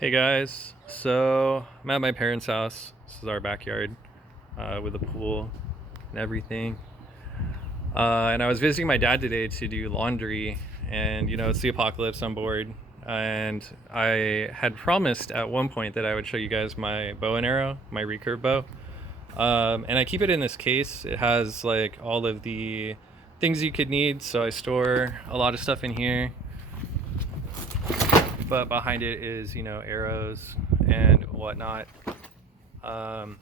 Hey guys, so I'm at my parents' house. This is our backyard with a pool and everything. And I was visiting my dad today to do laundry, and it's the apocalypse. I'm bored, and I had promised at one point that I would show you guys my bow and arrow, my recurve bow. And I keep it in this case. It has like all of the things you could need, so I store a lot of stuff in here. But behind it is arrows and whatnot. Um,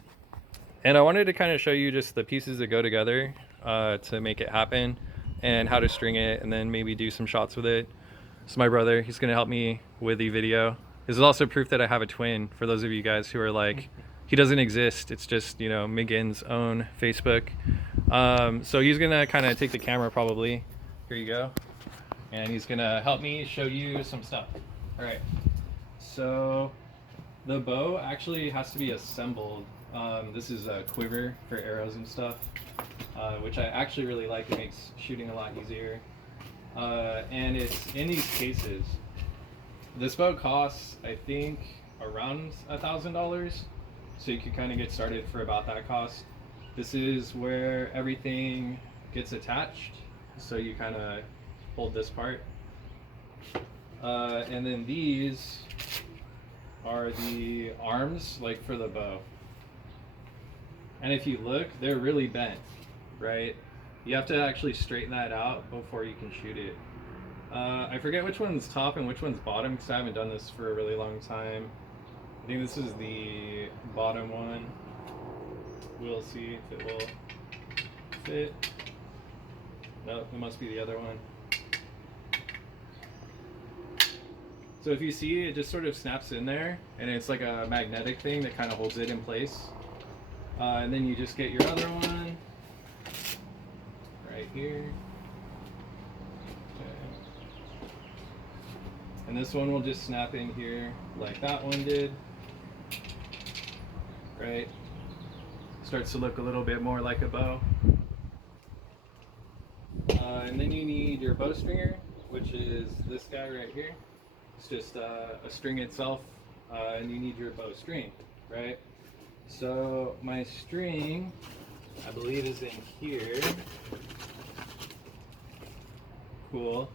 and I wanted to kind of show you just the pieces that go together to make it happen, and how to string it, and then maybe do some shots with it. So my brother, he's gonna help me with the video. This is also proof that I have a twin. For those of you guys who are like, he doesn't exist. It's just Megan's own Facebook. So he's gonna kind of take the camera probably. Here you go, and he's gonna help me show you some stuff. All right. So the bow actually has to be assembled. This is a quiver for arrows and stuff, which I actually really like. It makes shooting a lot easier. And it's in these cases. This bow costs, I think, around $1,000. So you can kind of get started for about that cost. This is where everything gets attached. So you kind of hold this part. And then these are the arms, like for the bow. And if you look, they're really bent, right? You have to actually straighten that out before you can shoot it. I forget which one's top and which one's bottom because I haven't done this for a really long time. I think this is the bottom one. We'll see if it will fit. Nope, it must be the other one. So if you see, it just sort of snaps in there, and it's like a magnetic thing that kind of holds it in place. And then you just get your other one right here. Okay. And this one will just snap in here like that one did. Right? Starts to look a little bit more like a bow. And then you need your bow stringer, which is this guy right here. It's just a string itself, and you need your bow string, right? So my string, I believe, is in here. Cool.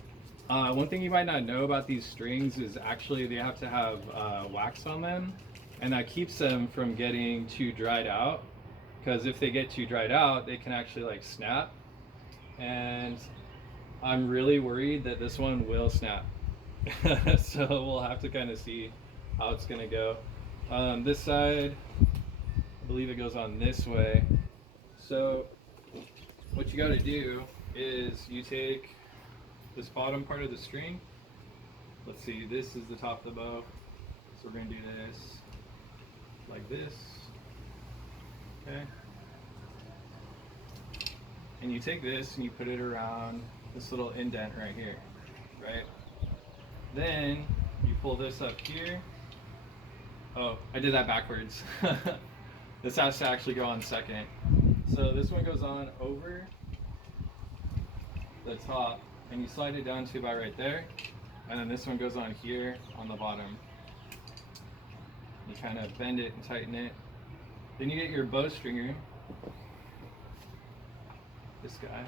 One thing you might not know about these strings is actually they have to have wax on them, and that keeps them from getting too dried out, because if they get too dried out, they can actually like snap, and I'm really worried that this one will snap. So we'll have to kind of see how it's gonna go. This side, I believe it goes on this way. So what you got to do is you take this bottom part of the string. Let's see, this is the top of the bow. So we're gonna do this like this. Okay. And you take this and you put it around this little indent right here, right? Then you pull this up here. Oh, I did that backwards. This has to actually go on second. So this one goes on over the top, and you slide it down to about right there. And then this one goes on here on the bottom. You kind of bend it and tighten it. Then you get your bow stringer, this guy,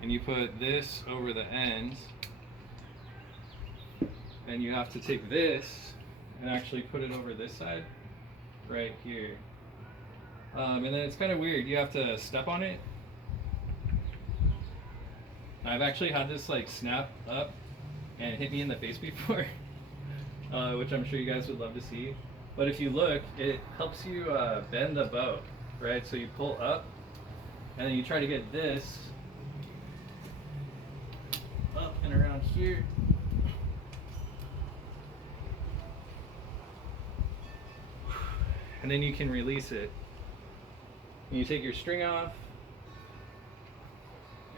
and you put this over the end. And you have to take this and actually put it over this side right here. And then it's kind of weird. You have to step on it. I've actually had this like snap up and hit me in the face before, which I'm sure you guys would love to see. But if you look, it helps you bend the bow, right? So you pull up, and then you try to get this up and around here. And then you can release it. And you take your string off,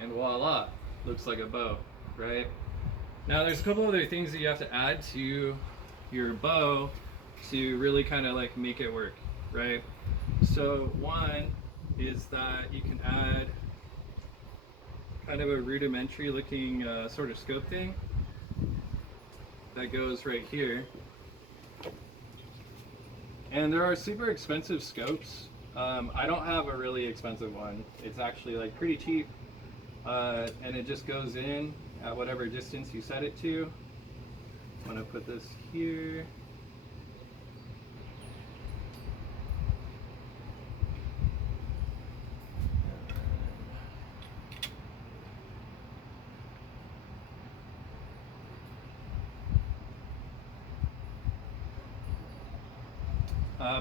and voila, looks like a bow, right? Now there's a couple other things that you have to add to your bow to really kind of like make it work, right? So one is that you can add kind of a rudimentary looking sort of scope thing that goes right here. And there are super expensive scopes. I don't have a really expensive one. It's actually like pretty cheap, and it just goes in at whatever distance you set it to. I'm gonna put this here.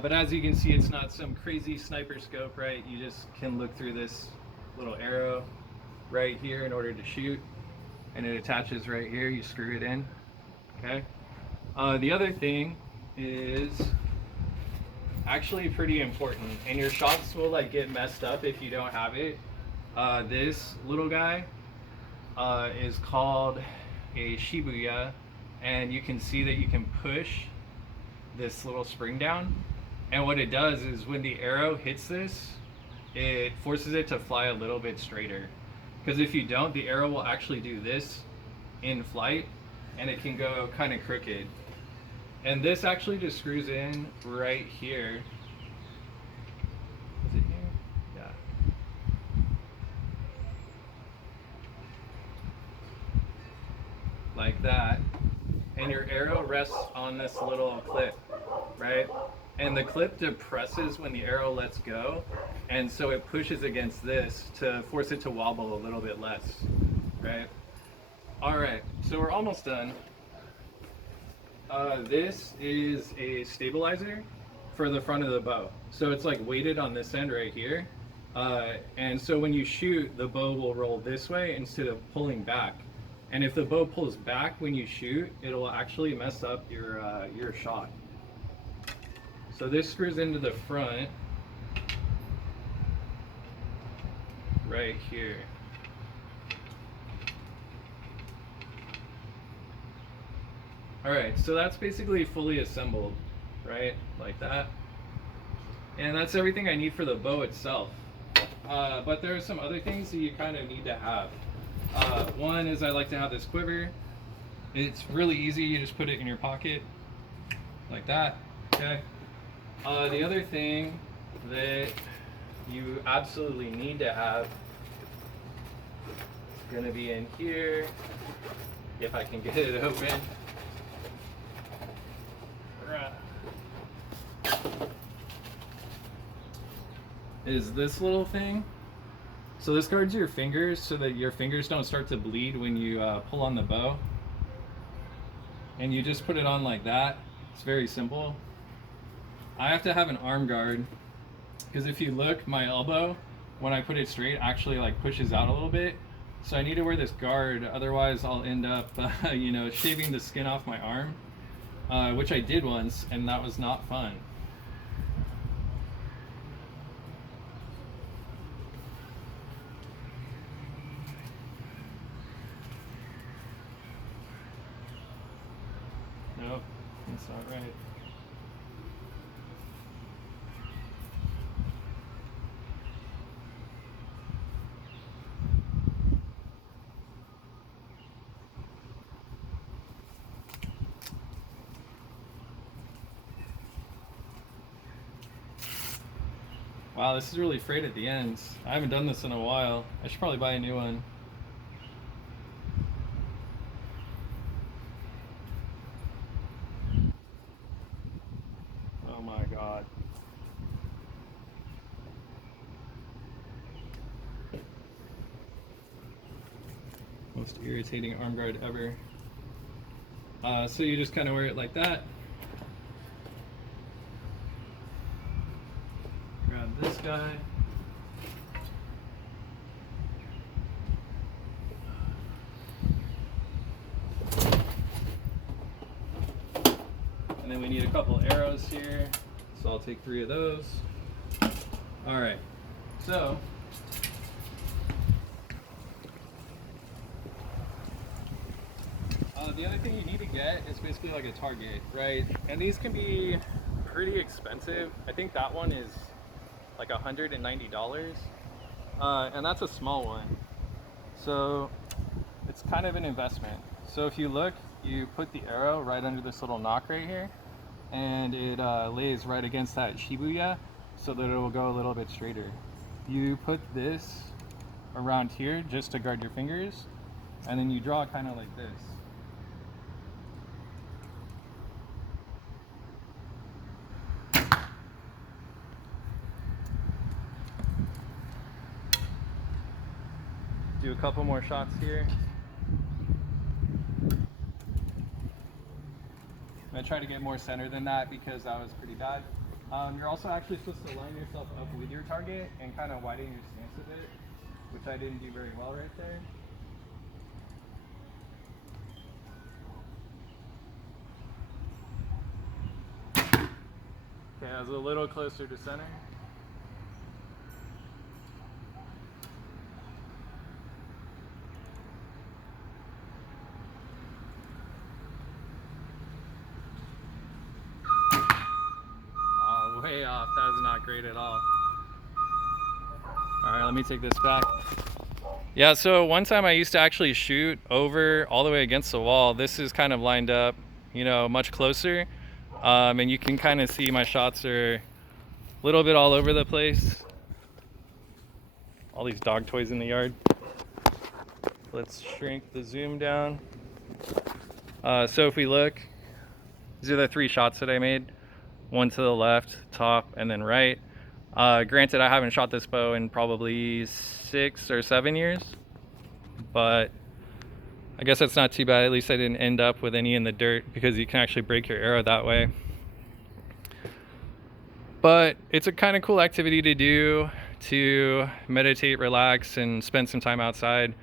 But as you can see, it's not some crazy sniper scope, right? You just can look through this little arrow right here in order to shoot, and it attaches right here. You screw it in, okay? The other thing is actually pretty important, and your shots will like get messed up if you don't have it. This little guy is called a Shoe Booya, and you can see that you can push this little spring down, and what it does is when the arrow hits this, it forces it to fly a little bit straighter, because if you don't, the arrow will actually do this in flight and it can go kind of crooked. And this actually just screws in right here. Is it here? Yeah. Like that. And your arrow rests on this little clip, right? And the clip depresses when the arrow lets go, and so it pushes against this to force it to wobble a little bit less, right? All right, so we're almost done. This is a stabilizer for the front of the bow. So it's like weighted on this end right here. And so when you shoot, the bow will roll this way instead of pulling back. And if the bow pulls back when you shoot, it'll actually mess up your shot. So this screws into the front right here. All right, so that's basically fully assembled, right? Like that. And that's everything I need for the bow itself. But there are some other things that you kind of need to have. One is I like to have this quiver. It's really easy, you just put it in your pocket like that, okay? The other thing that you absolutely need to have is gonna be in here, if I can get it open. Is this little thing. So this guards your fingers so that your fingers don't start to bleed when you pull on the bow. And you just put it on like that. It's very simple. I have to have an arm guard because if you look, my elbow, when I put it straight, actually like pushes out a little bit. So I need to wear this guard, otherwise I'll end up, you know, shaving the skin off my arm, which I did once, and that was not fun. Nope, that's not right. Wow, this is really frayed at the ends. I haven't done this in a while. I should probably buy a new one. Oh my god. Most irritating arm guard ever. So you just kind of wear it like that. Grab this guy. And then we need a couple arrows here. So I'll take 3 of those. All right, so the other thing you need to get is basically like a target, right? And these can be pretty expensive. I think that one is like $190, and that's a small one. So it's kind of an investment. So if you look, you put the arrow right under this little knock right here, and it lays right against that Shoe Booya so that it will go a little bit straighter. You put this around here just to guard your fingers, and then you draw kind of like this. Do a couple more shots here. I'm gonna try to get more center than that because that was pretty bad. You're also actually supposed to line yourself up with your target and kind of widen your stance a bit, which I didn't do very well right there. Okay, I was a little closer to center. Way off. That was not great at all. All right, let me take this back. Yeah, so one time I used to actually shoot over all the way against the wall. This is kind of lined up, you know, much closer. And you can kind of see my shots are a little bit all over the place. All these dog toys in the yard. Let's shrink the zoom down. So if we look, these are the 3 shots that I made. One to the left, top, and then right. Granted, I haven't shot this bow in probably 6 or 7 years, but I guess that's not too bad. At least I didn't end up with any in the dirt because you can actually break your arrow that way. But it's a kind of cool activity to do to meditate, relax, and spend some time outside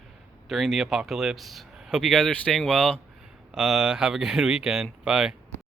during the apocalypse. Hope you guys are staying well. Have a good weekend. Bye.